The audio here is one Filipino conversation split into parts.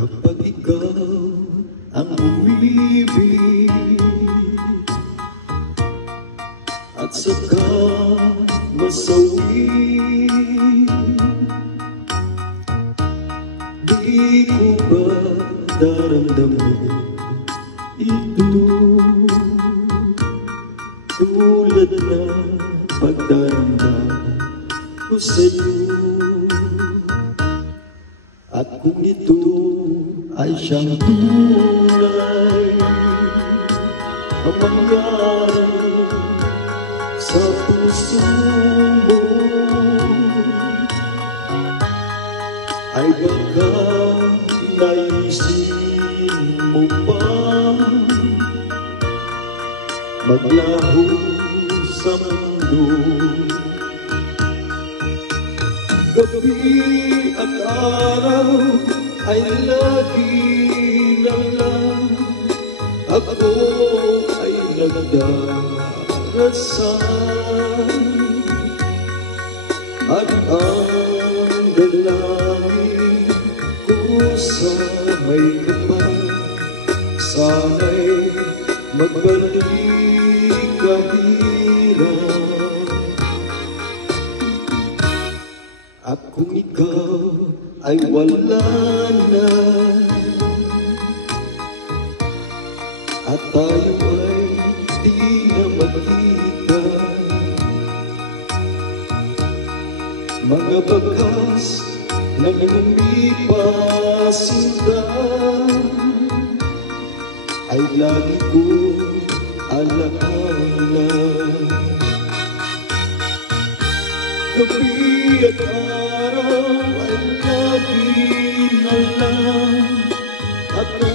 Kapag ikaw ang umibig at saka masawi, di ko ba daramdamin ito tulad na pagdaramdam ko sa'yo? At kung ito ay siyang tunay ang mangyari sa puso mo, ay baka naisin mo pa maglaho sa mundo. Gabi at araw ay lagi na lang ako ay nagdarasal, at ang dalangin ko sa may kapal, sana'y magbalik kahirap. At kung ikaw ay wala na at tayo ay di na magkita, mga bakas na lumipas ay lagi ko alaala. Gabi at araw ay lagi na lang ako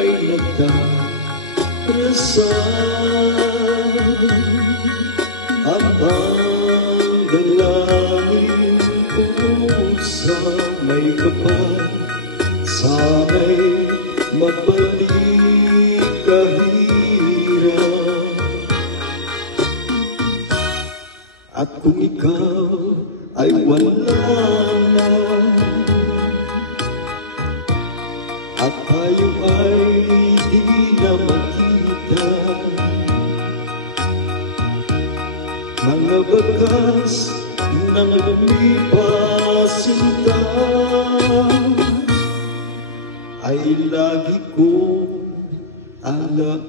ay nagdarasal, at ang dalangin ko sa may kapal, sana'y magbalik kahirap. At kung ikaw ay wala na at tayo ay di na makita, mga bakas ng lumipas sinta ay lagi ko alaala.